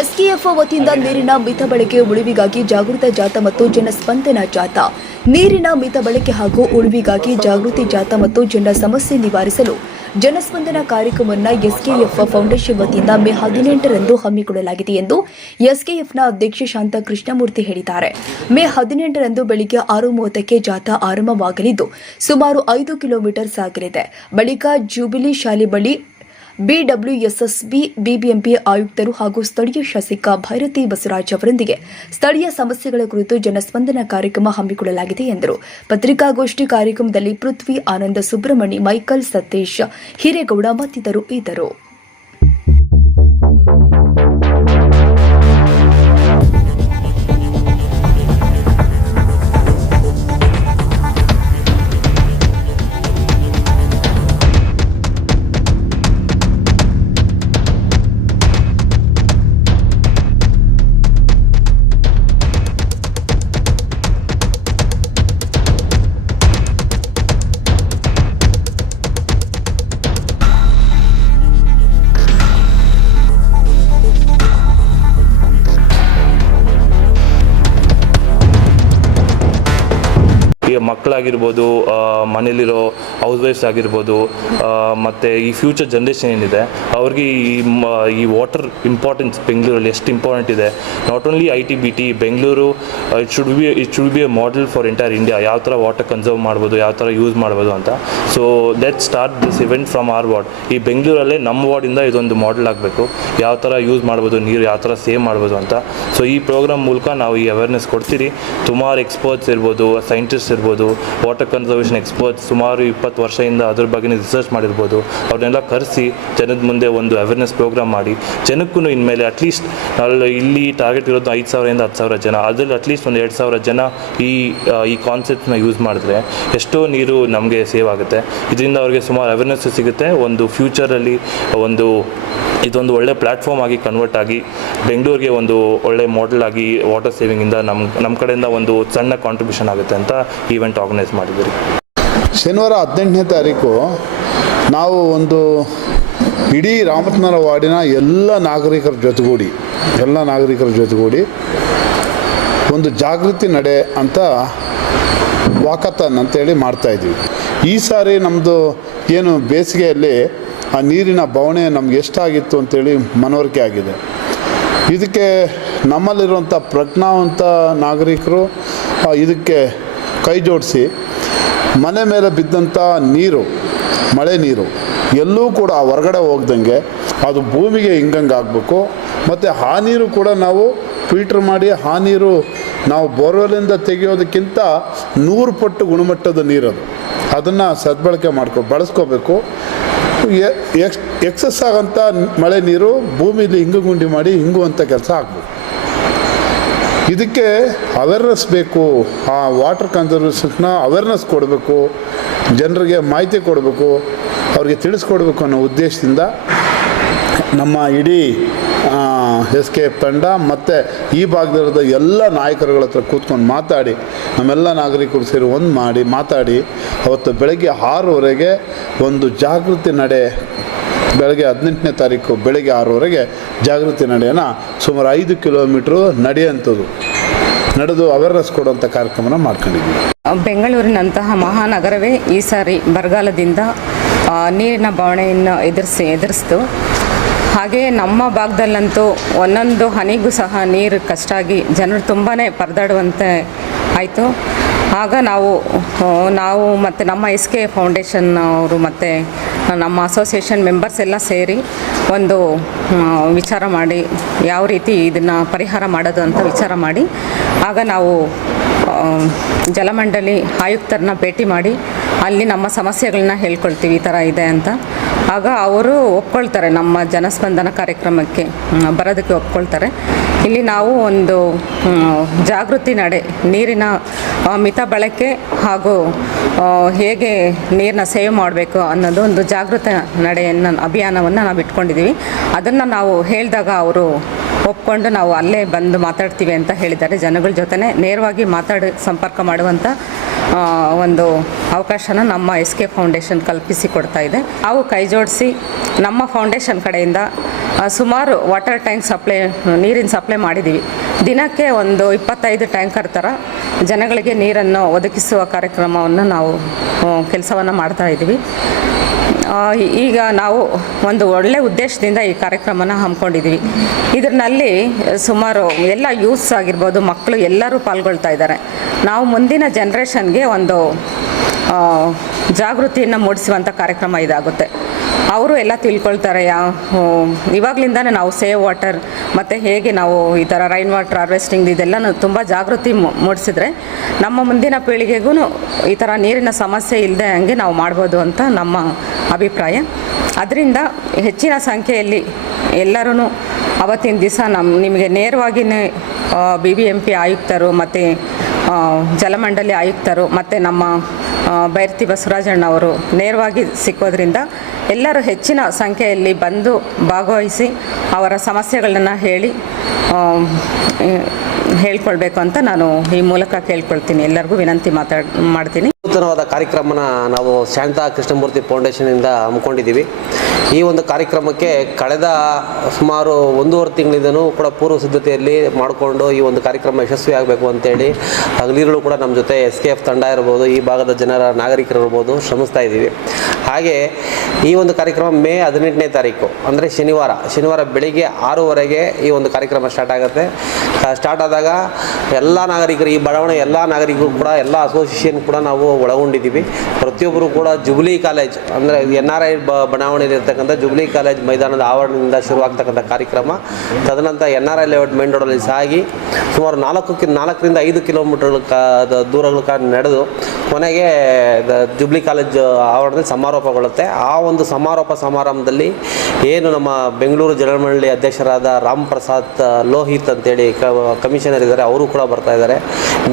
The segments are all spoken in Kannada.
ಎಸ್ಕೆಎಫ್ ವತಿಯಿಂದ ನೀರಿನ ಮಿತ ಬಳಕೆ ಉಳಿವಿಗಾಗಿ ಜಾಗೃತ ಜಾಥಾ ಮತ್ತು ಜನಸ್ಪಂದನ ಜಾಥಾ. ನೀರಿನ ಮಿತ ಬಳಕೆ ಹಾಗೂ ಉಳಿವಿಗಾಗಿ ಜಾಗೃತಿ ಜಾಥಾ ಮತ್ತು ಜನರ ಸಮಸ್ಯೆ ನಿವಾರಿಸಲು ಜನಸ್ಪಂದನ ಕಾರ್ಯಕ್ರಮವನ್ನು ಎಸ್ಕೆಎಫ್ ಫೌಂಡೇಶನ್ ವತಿಯಿಂದ ಮೇ 18ರಂದು ಹಮ್ಮಿಕೊಳ್ಳಲಾಗಿದೆ ಎಂದು ಎಸ್ಕೆಎಫ್ನ ಅಧ್ಯಕ್ಷ ಶಾಂತ ಕೃಷ್ಣಮೂರ್ತಿ ಹೇಳಿದ್ದಾರೆ. ಮೇ 18ರಂದು ಬೆಳಿಗ್ಗೆ 6:30ಕ್ಕೆ ಜಾಥಾ ಆರಂಭವಾಗಲಿದ್ದು ಸುಮಾರು 5 ಕಿಲೋಮೀಟರ್ ಸಾಗಲಿದೆ. ಬಳಿಕ ಜೂಬಿಲಿ ಶಾಲೆ ಬಳಿ ಬಿಡಬ್ಲ್ಯೂಎಸ್ಎಸ್ಬಿ ಬಿಬಿಎಂಪಿ ಆಯುಕ್ತರು ಹಾಗೂ ಸ್ಥಳೀಯ ಶಾಸಕ ಭೈರತಿ ಬಸವರಾಜ್ ಅವರೊಂದಿಗೆ ಸ್ಥಳೀಯ ಸಮಸ್ಯೆಗಳ ಕುರಿತು ಜನಸ್ಪಂದನ ಕಾರ್ಯಕ್ರಮ ಹಮ್ಮಿಕೊಳ್ಳಲಾಗಿದೆ ಎಂದರು. ಪತ್ರಿಕಾಗೋಷ್ಠಿ ಕಾರ್ಯಕ್ರಮದಲ್ಲಿ ಪೃಥ್ವಿ, ಆನಂದ ಸುಬ್ರಹ್ಮಣಿ, ಮೈಕಲ್, ಸತೀಶ್, ಹಿರೇಗೌಡ ಮತ್ತಿತರರು ಇದ್ದರು. ಮಕ್ಕಳಾಗಿರ್ಬೋದು, ಮನೇಲಿರೋ ಹೌಸ್ ವೈಫ್ಸ್ ಆಗಿರ್ಬೋದು, ಮತ್ತು ಈ ಫ್ಯೂಚರ್ ಜನ್ರೇಷನ್ ಏನಿದೆ ಅವ್ರಿಗೆ ಈ ವಾಟರ್ ಇಂಪಾರ್ಟೆನ್ಸ್ ಬೆಂಗಳೂರಲ್ಲಿ ಎಷ್ಟು ಇಂಪಾರ್ಟೆಂಟ್ ಇದೆ. Not only ITBT Bengaluru, it should be A model for entire India. ಯಾವ ಥರ ವಾಟರ್ ಕನ್ಸರ್ವ್ ಮಾಡ್ಬೋದು, ಯಾವ ಥರ ಯೂಸ್ ಮಾಡ್ಬೋದು ಅಂತ. So let start this event from our ward. ಈ ಬೆಂಗಳೂರಲ್ಲೇ ನಮ್ಮ ವಾರ್ಡಿಂದ ಇದೊಂದು ಮಾಡೆಲ್ ಆಗಬೇಕು. ಯಾವ ಥರ ಯೂಸ್ ಮಾಡ್ಬೋದು, ನೀರು ಯಾವ ಥರ ಸೇವ್ ಮಾಡ್ಬೋದು ಅಂತ. ಸೊ ಈ ಪ್ರೋಗ್ರಾಮ್ ಮೂಲಕ ನಾವು ಈ ಅವೇರ್ನೆಸ್ ಕೊಡ್ತೀರಿ. ಸುಮಾರು ಎಕ್ಸ್ಪರ್ಟ್ಸ್ ಇರ್ಬೋದು, ಸೈಂಟಿಸ್ಟ್ ಇರ್ಬೋದು, ವಾಟರ್ ಕನ್ಸರ್ವೇಷನ್ ಎಕ್ಸ್ಪರ್ಟ್ಸ್ ಸುಮಾರು 20 ವರ್ಷದಿಂದ ಅದ್ರ ಬಗ್ಗೆ ರಿಸರ್ಚ್ ಮಾಡಿರ್ಬೋದು. ಅವ್ರನ್ನೆಲ್ಲ ಕರೆಸಿ ಜನದ ಮುಂದೆ ಒಂದು ಅವೇರ್ನೆಸ್ ಪ್ರೋಗ್ರಾಮ್ ಮಾಡಿ ಜನಕ್ಕೂ ಇನ್ಮೇಲೆ ಅಟ್ಲೀಸ್ಟ್ ಇಲ್ಲಿ ಟಾರ್ಗೆಟ್ ಇರೋದು 5,000 ಇಂದ 10,000 ಜನ. ಅದರಲ್ಲಿ ಅಟ್ಲೀಸ್ಟ್ ಒಂದು 2,000 ಜನ ಈ ಕಾನ್ಸೆಪ್ಟ್ನ ಯೂಸ್ ಮಾಡಿದ್ರೆ ಎಷ್ಟೋ ನೀರು ನಮಗೆ ಸೇವ್ ಆಗುತ್ತೆ. ಇದರಿಂದ ಅವ್ರಿಗೆ ಸುಮಾರು ಅವೇರ್ನೆಸ್ ಸಿಗುತ್ತೆ. ಒಂದು ಫ್ಯೂಚರಲ್ಲಿ ಇದೊಂದು ಒಳ್ಳೆ ಪ್ಲ್ಯಾಟ್ಫಾರ್ಮ್ ಆಗಿ ಕನ್ವರ್ಟ್ ಆಗಿ ಬೆಂಗಳೂರಿಗೆ ಒಂದು ಒಳ್ಳೆ ಮಾಡೆಲ್ ಆಗಿ ವಾಟರ್ ಸೇವಿಂಗಿಂದ ನಮ್ಮ ಕಡೆಯಿಂದ ಒಂದು ಸಣ್ಣ ಕಾಂಟ್ರಿಬ್ಯೂಷನ್ ಆಗುತ್ತೆ ಅಂತ ಈವೆಂಟ್ ಆರ್ಗನೈಸ್ ಮಾಡಿದ್ದೀರಿ. ಶನಿವಾರ 18ನೇ ತಾರೀಕು ನಾವು ಒಂದು ಇಡೀ ರಾಮತ್ನಗರ ವಾರ್ಡಿನ ಎಲ್ಲ ನಾಗರಿಕರ ಜೊತೆಗೂಡಿ ಒಂದು ಜಾಗೃತಿ ನಡೆ ಅಂತ ವಾಕಥಾನ್ ಅಂತೇಳಿ ಮಾಡ್ತಾಯಿದ್ದೀವಿ. ಈ ಸಾರಿ ನಮ್ಮದು ಏನು ಬೇಸಿಗೆಯಲ್ಲಿ ಆ ನೀರಿನ ಬವಣೆ ನಮ್ಗೆ ಎಷ್ಟಾಗಿತ್ತು ಅಂತೇಳಿ ಮನವರಿಕೆ ಆಗಿದೆ. ಇದಕ್ಕೆ ನಮ್ಮಲ್ಲಿರುವಂಥ ಪ್ರಜ್ಞಾವಂತ ನಾಗರಿಕರು ಇದಕ್ಕೆ ಕೈ ಜೋಡಿಸಿ ಮನೆ ಮೇಲೆ ಬಿದ್ದಂಥ ನೀರು, ಮಳೆ ನೀರು ಎಲ್ಲೂ ಕೂಡ ಹೊರಗಡೆ ಹೋಗ್ದಂಗೆ ಅದು ಭೂಮಿಗೆ ಹಿಂಗಂಗೆ ಆಗಬೇಕು. ಮತ್ತು ಆ ನೀರು ಕೂಡ ನಾವು ಫಿಲ್ಟ್ರ್ ಮಾಡಿ ಆ ನೀರು ನಾವು ಬೋರ್ವೆಲಿಂದ ತೆಗೆಯೋದಕ್ಕಿಂತ 100 ಪಟ್ಟು ಗುಣಮಟ್ಟದ ನೀರದು. ಅದನ್ನು ಸದ್ಬಳಕೆ ಬಳಸ್ಕೋಬೇಕು. ಎಕ್ಸಸ್ ಆಗೋಂಥ ಮಳೆ ನೀರು ಭೂಮಿಲಿ ಹಿಂಗುಗುಂಡಿ ಮಾಡಿ ಹಿಂಗುವಂಥ ಕೆಲಸ ಆಗಬೇಕು. ಇದಕ್ಕೆ ಅವೇರ್ನೆಸ್ ಬೇಕು. ಆ ವಾಟರ್ ಕನ್ಸರ್ವೇಷನ್ನ ಅವೇರ್ನೆಸ್ ಕೊಡಬೇಕು, ಜನರಿಗೆ ಮಾಹಿತಿ ಕೊಡಬೇಕು, ಅವ್ರಿಗೆ ತಿಳಿಸ್ಕೊಡ್ಬೇಕು ಅನ್ನೋ ಉದ್ದೇಶದಿಂದ ನಮ್ಮ ಇಡೀ SKF ತಂಡ ಮತ್ತು ಈ ಭಾಗದಲ್ಲಿರೋದ ಎಲ್ಲ ನಾಯಕರುಗಳ ಹತ್ರ ಕೂತ್ಕೊಂಡು ಮಾತಾಡಿ ನಮ್ಮೆಲ್ಲ ನಾಗರಿಕರು ಸೇರಿ ಮಾತಾಡಿ ಅವತ್ತು ಬೆಳಗ್ಗೆ 6:00ವರೆಗೆ ಒಂದು ಜಾಗೃತಿ ನಡೆ, ಬೆಳಗ್ಗೆ 18ನೇ ತಾರೀಕು ಬೆಳಗ್ಗೆ 6:00ವರೆಗೆ ಜಾಗೃತಿ ನಡೆಯನ್ನು ಸುಮಾರು 5 ಕಿಲೋಮೀಟ್ರು ನಡೆದು ಅವೇರ್ನೆಸ್ ಕೊಡುವಂಥ ಕಾರ್ಯಕ್ರಮನ ಮಾಡ್ಕೊಂಡಿದ್ದೀವಿ. ಬೆಂಗಳೂರಿನಂತಹ ಮಹಾನಗರವೇ ಈ ಸಾರಿ ಬರಗಾಲದಿಂದ ನೀರಿನ ಬವಣೆಯನ್ನು ಎದುರಿಸ್ತು. ಹಾಗೆಯೇ ನಮ್ಮ ಭಾಗದಲ್ಲಂತೂ ಒಂದೊಂದು ಹನಿಗೂ ಸಹ ನೀರು ಕಷ್ಟ ಆಗಿ ಜನರು ತುಂಬಾ ಪರದಾಡುವಂತೆ ಆಯಿತು. ಆಗ ನಾವು ಮತ್ತು ನಮ್ಮ SKF ಫೌಂಡೇಶನ್ ಅವರು ಮತ್ತು ನಮ್ಮ ಅಸೋಸಿಯೇಷನ್ ಮೆಂಬರ್ಸ್ ಎಲ್ಲ ಸೇರಿ ಒಂದು ವಿಚಾರ ಮಾಡಿ ಯಾವ ರೀತಿ ಇದನ್ನು ಪರಿಹಾರ ಮಾಡೋದು ಅಂತ ವಿಚಾರ ಮಾಡಿ ಆಗ ನಾವು ಜಲಮಂಡಳಿ ಆಯುಕ್ತರನ್ನ ಭೇಟಿ ಮಾಡಿ ಅಲ್ಲಿ ನಮ್ಮ ಸಮಸ್ಯೆಗಳನ್ನ ಹೇಳ್ಕೊಳ್ತೀವಿ, ಈ ಥರ ಇದೆ ಅಂತ. ಆಗ ಅವರು ಒಪ್ಕೊಳ್ತಾರೆ, ನಮ್ಮ ಜನಸ್ಪಂದನ ಕಾರ್ಯಕ್ರಮಕ್ಕೆ ಬರೋದಕ್ಕೆ ಒಪ್ಕೊಳ್ತಾರೆ. ಇಲ್ಲಿ ನಾವು ಒಂದು ಜಾಗೃತಿ ನಡೆ, ನೀರಿನ ಮಿತ ಬಳಕೆ ಹಾಗೂ ಹೇಗೆ ನೀರನ್ನ ಸೇವ್ ಮಾಡಬೇಕು ಅನ್ನೋದು ಒಂದು ಜಾಗೃತ ನಡೆಯನ್ನು ಅಭಿಯಾನವನ್ನು ನಾವು ಇಟ್ಕೊಂಡಿದ್ದೀವಿ. ಅದನ್ನು ನಾವು ಹೇಳಿದಾಗ ಅವರು ಒಪ್ಕೊಂಡು ನಾವು ಅಲ್ಲೇ ಬಂದು ಮಾತಾಡ್ತೀವಿ ಅಂತ ಹೇಳಿದ್ದಾರೆ. ಜನಗಳ ಜೊತೆ ನೇರವಾಗಿ ಮಾತಾಡಿ ಸಂಪರ್ಕ ಮಾಡುವಂಥ ಒಂದು ಅವಕಾಶನ ನಮ್ಮ SK ಫೌಂಡೇಶನ್ ಕಲ್ಪಿಸಿ ಕೊಡ್ತಾ ಇದೆ. ನಾವು ಕೈ ಜೋಡಿಸಿ ನಮ್ಮ ಫೌಂಡೇಶನ್ ಕಡೆಯಿಂದ ಸುಮಾರು ವಾಟರ್ ಟ್ಯಾಂಕ್ ನೀರಿನ ಸಪ್ಲೈ ಮಾಡಿದ್ದೀವಿ. ದಿನಕ್ಕೆ ಒಂದು 25 ಟ್ಯಾಂಕರ್ ಥರ ಜನಗಳಿಗೆ ನೀರನ್ನು ಒದಗಿಸುವ ಕಾರ್ಯಕ್ರಮವನ್ನು ನಾವು ಕೆಲಸವನ್ನು ಮಾಡ್ತಾ ಇದ್ದೀವಿ. ಈಗ ನಾವು ಒಂದು ಒಳ್ಳೆ ಉದ್ದೇಶದಿಂದ ಈ ಕಾರ್ಯಕ್ರಮನ ಹಮ್ಮಿಕೊಂಡಿದ್ದೀವಿ. ಇದರಲ್ಲಿ ಸುಮಾರು ಎಲ್ಲ ಯೂತ್ಸ್ ಆಗಿರ್ಬೋದು, ಮಕ್ಕಳು ಎಲ್ಲರೂ ಪಾಲ್ಗೊಳ್ತಾ ಇದ್ದಾರೆ. ನಾವು ಮುಂದಿನ ಜನ್ರೇಷನ್ಗೆ ಒಂದು ಜಾಗೃತಿಯನ್ನು ಮೂಡಿಸುವಂಥ ಕಾರ್ಯಕ್ರಮ ಇದಾಗುತ್ತೆ. ಅವರು ಎಲ್ಲ ತಿಳ್ಕೊಳ್ತಾರೆ. ಇವಾಗಲಿಂದನೇ ನಾವು ಸೇವ್ ವಾಟರ್ ಮತ್ತು ಹೇಗೆ ನಾವು ಈ ಥರ ರೈನ್ ವಾಟರ್ ಹಾರ್ವೆಸ್ಟಿಂಗ್ ಇದೆಲ್ಲ ತುಂಬ ಜಾಗೃತಿ ಮೂಡಿಸಿದ್ರೆ ನಮ್ಮ ಮುಂದಿನ ಪೀಳಿಗೆಗೂ ಈ ಥರ ನೀರಿನ ಸಮಸ್ಯೆ ಇಲ್ಲದೆ ಹಂಗೆ ನಾವು ಮಾಡ್ಬೋದು ಅಂತ ನಮ್ಮ ಅಭಿಪ್ರಾಯ. ಅದರಿಂದ ಹೆಚ್ಚಿನ ಸಂಖ್ಯೆಯಲ್ಲಿ ಎಲ್ಲರೂ ಅವತ್ತಿನ ದಿವಸ ನಿಮಗೆ ನೇರವಾಗಿಯೇ BBMP ಆಯುಕ್ತರು ಮತ್ತು ಜಲಮಂಡಳಿ ಆಯುಕ್ತರು ಮತ್ತು ನಮ್ಮ ಬೈರತಿ ಬಸವರಾಜಣ್ಣವರು ನೇರವಾಗಿ ಸಿಕ್ಕೋದ್ರಿಂದ ಎಲ್ಲರೂ ಹೆಚ್ಚಿನ ಸಂಖ್ಯೆಯಲ್ಲಿ ಬಂದು ಭಾಗವಹಿಸಿ ಅವರ ಸಮಸ್ಯೆಗಳನ್ನು ಹೇಳ್ಕೊಳ್ಬೇಕು ಅಂತ ನಾನು ಈ ಮೂಲಕ ಕೇಳ್ಕೊಳ್ತೀನಿ. ಎಲ್ಲರಿಗೂ ವಿನಂತಿ ಮಾಡ್ತೀನಿ. ನೂತನವಾದ ಕಾರ್ಯಕ್ರಮನ ನಾವು ಶಾಂತಾ ಕೃಷ್ಣಮೂರ್ತಿ ಫೌಂಡೇಶನಿಂದ ಹಮ್ಮಿಕೊಂಡಿದ್ದೀವಿ. ಈ ಒಂದು ಕಾರ್ಯಕ್ರಮಕ್ಕೆ ಕಳೆದ ಸುಮಾರು 1.5 ತಿಂಗಳಿಂದನೂ ಕೂಡ ಪೂರ್ವ ಸಿದ್ಧತೆಯಲ್ಲಿ ಮಾಡಿಕೊಂಡು ಈ ಒಂದು ಕಾರ್ಯಕ್ರಮ ಯಶಸ್ವಿ ಆಗಬೇಕು ಅಂತೇಳಿ ಹಗಲಿರುಳು ಕೂಡ ನಮ್ಮ ಜೊತೆ SKF ತಂಡ ಇರ್ಬೋದು, ಈ ಭಾಗದ ನಾಗರಿಕರು ಇರ್ಬೋದು, ಶ್ರಮಿಸ್ತಾ ಇದ್ದೀವಿ. ಹಾಗೆ ಈ ಒಂದು ಕಾರ್ಯಕ್ರಮ ಮೇ 18ನೇ ತಾರೀಕು ಅಂದರೆ ಶನಿವಾರ ಬೆಳಿಗ್ಗೆ 6:00ವರೆಗೆ ಈ ಒಂದು ಕಾರ್ಯಕ್ರಮ ಸ್ಟಾರ್ಟ್ ಆದಾಗ ಎಲ್ಲ ನಾಗರಿಕರು, ಈ ಬಡಾವಣೆ ಎಲ್ಲ ನಾಗರಿಕರು ಕೂಡ, ಎಲ್ಲ ಅಸೋಸಿಯೇಷನ್ ಕೂಡ ನಾವು ಒಳಗೊಂಡಿದ್ದೀವಿ. ಪ್ರತಿಯೊಬ್ಬರು ಕೂಡ ಜುಬ್ಲಿ ಕಾಲೇಜ್ ಅಂದರೆ NRI ಬಡಾವಣೆಯಲ್ಲಿ ಇರ್ತಕ್ಕಂಥ ಜುಬ್ಲಿ ಕಾಲೇಜ್ ಮೈದಾನದ ಆವರಣದಿಂದ ಶುರುವಾಗ್ತಕ್ಕಂಥ ಕಾರ್ಯಕ್ರಮ ತದನಂತರ NRI ಲೇಔಟ್ ಮೇನ್ ರೋಡಲ್ಲಿ ಸಾಗಿ ಸುಮಾರು 4ರಿಂದ 5 ಕಿಲೋಮೀಟರ್ ದೂರಗಳ ನಡೆದು ಕೊನೆಗೆ ಜುಬ್ಲಿ ಕಾಲೇಜ್ ಆವರಣದಲ್ಲಿ ಸಮಾರೋಪಗೊಳ್ಳುತ್ತೆ. ಆ ಒಂದು ಸಮಾರಂಭದಲ್ಲಿ ಏನು ನಮ್ಮ ಬೆಂಗಳೂರು ಜಲಮಂಡಳಿ ಅಧ್ಯಕ್ಷರಾದ ರಾಮ್ ಪ್ರಸಾದ್ ಲೋಹಿತ್ ಅಂತೇಳಿ ಕಮಿಷನರ್ ಇದ್ದಾರೆ, ಅವರು ಕೂಡ ಬರ್ತಾ ಇದ್ದಾರೆ.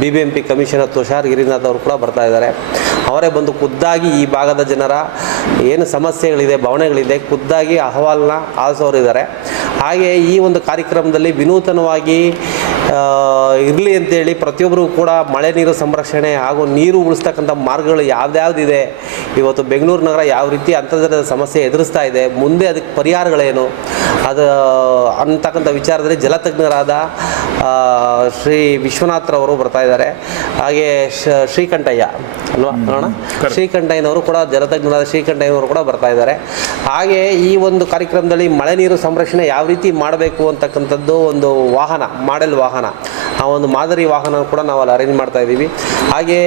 BBMP ಕಮಿಷನರ್ ತುಷಾರ್ ಗಿರಿನಾಥ್ ಅವರು ಕೂಡ ಬರ್ತಾ ಇದ್ದಾರೆ. ಅವರೇ ಬಂದು ಖುದ್ದಾಗಿ ಈ ಭಾಗದ ಜನರ ಏನು ಸಮಸ್ಯೆಗಳಿದೆ, ಭಾವನೆಗಳಿದೆ, ಖುದ್ದಾಗಿ ಅಹವಾಲನ್ನ ಆಲಿಸೋರಿದ್ದಾರೆ. ಹಾಗೆ ಈ ಒಂದು ಕಾರ್ಯಕ್ರಮದಲ್ಲಿ ವಿನೂತನವಾಗಿ ಇರಲಿ ಅಂತೇಳಿ ಪ್ರತಿಯೊಬ್ಬರು ಕೂಡ ಮಳೆ ನೀರು ಸಂರಕ್ಷಣೆ ಹಾಗೂ ನೀರು ಉಳಿಸ್ತಕ್ಕಂಥ ಮಾರ್ಗಗಳು ಯಾವ್ದಾವುದಿದೆ, ಇವತ್ತು ಬೆಂಗಳೂರು ನಗರ ಯಾವ ರೀತಿ ಅಂತರ್ಜಲದ ಸಮಸ್ಯೆ ಎದುರಿಸ್ತಾ ಇದೆ, ಮುಂದೆ ಅದಕ್ಕೆ ಪರಿಹಾರಗಳೇನು ಅದು ಅಂತಕ್ಕಂಥ ವಿಚಾರದಲ್ಲಿ ಜಲತಜ್ಞರಾದ ಶ್ರೀ ವಿಶ್ವನಾಥ್ರವರು ಬರ್ತಾ ಇದ್ದಾರೆ. ಹಾಗೆ ಶ್ರೀಕಂಠಯ್ಯ ಅಲ್ವಾ ನೋಡೋಣ, ಶ್ರೀಕಂಠಯ್ಯನವರು ಕೂಡ ಜಲತಜ್ಞರಾದ ಶ್ರೀಕಂಠಯ್ಯನವರು ಕೂಡ ಬರ್ತಾ ಇದ್ದಾರೆ. ಹಾಗೆ ಈ ಒಂದು ಕಾರ್ಯಕ್ರಮದಲ್ಲಿ ಮಳೆ ನೀರು ಸಂರಕ್ಷಣೆ ಯಾವ ರೀತಿ ಮಾಡಬೇಕು ಅಂತಕ್ಕಂಥದ್ದು ಒಂದು ಮಾಡೆಲ್ ವಾಹನ, ಆ ಒಂದು ಮಾದರಿ ವಾಹನ ಕೂಡ ನಾವು ಅಲ್ಲಿ ಅರೇಂಜ್ ಮಾಡ್ತಾ ಇದ್ದೀವಿ. ಹಾಗೆ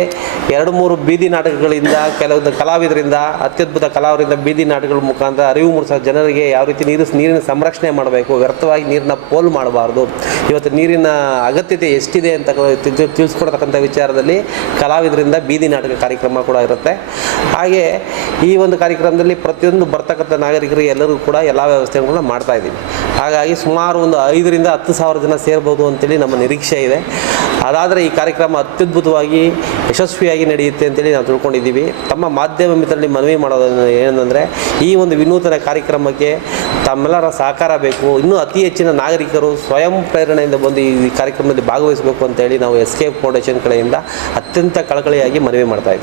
2-3 ಬೀದಿ ನಾಟಕಗಳಿಂದ ಕೆಲವೊಂದು ಕಲಾವಿದರಿಂದ, ಅತ್ಯದ್ಭುತ ಕಲಾವಿದರಿಂದ ಬೀದಿ ನಾಟಕಗಳ ಮುಖಾಂತರ ಅರಿವು ಮೂಡಿಸೋ ಜನರಿಗೆ ಯಾವ ರೀತಿ ನೀರಿನ ಸಂರಕ್ಷಣೆ ಮಾಡಬೇಕು, ವ್ಯರ್ಥವಾಗಿ ನೀರನ್ನ ಪೋಲು ಮಾಡಬಾರ್ದು, ಇವತ್ತು ನೀರಿನ ಅಗತ್ಯತೆ ಎಷ್ಟಿದೆ ಅಂತ ತಿಳಿಸ್ಕೊಡ್ತಕ್ಕಂಥ ವಿಚಾರದಲ್ಲಿ ಕಲಾವಿದರಿಂದ ಬೀದಿ ನಾಟಕ ಕಾರ್ಯಕ್ರಮ ಕೂಡ ಇರುತ್ತೆ. ಹಾಗೆ ಈ ಒಂದು ಕಾರ್ಯಕ್ರಮದಲ್ಲಿ ಪ್ರತಿಯೊಂದು ಬರ್ತಕ್ಕಂಥ ನಾಗರಿಕರಿಗೆ ಎಲ್ಲರಿಗೂ ಕೂಡ ಎಲ್ಲ ವ್ಯವಸ್ಥೆಗಳನ್ನ ಮಾಡ್ತಾ ಇದ್ದೀವಿ. ಹಾಗಾಗಿ ಸುಮಾರು ಒಂದು 5ರಿಂದ 10 ಸಾವಿರ ಜನ ಸೇರ್ಬೋದು ಅಂತೇಳಿ ನಮ್ಮ ನಿರೀಕ್ಷೆ ಇದೆ. ಅದಾದರೆ ಈ ಕಾರ್ಯಕ್ರಮ ಅತ್ಯದ್ಭುತವಾಗಿ ಯಶಸ್ವಿಯಾಗಿ ನಡೆಯುತ್ತೆ ಅಂತೇಳಿ ನಾವು ತಿಳ್ಕೊಂಡಿದ್ದೀವಿ. ತಮ್ಮ ಮಾಧ್ಯಮ ಮಿತ್ರರಲ್ಲಿ ಮನವಿ ಮಾಡೋದು ಏನಂದರೆ ಈ ಒಂದು ವಿನೂತನ ಕಾರ್ಯಕ್ರಮಕ್ಕೆ ತಮ್ಮೆಲ್ಲರ ಸಹಕಾರ ಬೇಕು. ಇನ್ನೂ ಅತಿ ಹೆಚ್ಚಿನ ನಾಗರಿಕರು ಸ್ವಯಂ ಪ್ರೇರಣೆಯಿಂದ ಬಂದು ಈ ಕಾರ್ಯಕ್ರಮದಲ್ಲಿ ಭಾಗವಹಿಸಬೇಕು ಅಂತೇಳಿ ನಾವು SKF ಫೌಂಡೇಶನ್ ಕಡೆಯಿಂದ ಅತ್ಯಂತ ಕಳಕಳಿಯಾಗಿ ಮನವಿ ಮಾಡ್ತಾ ಇದ್ದೀವಿ.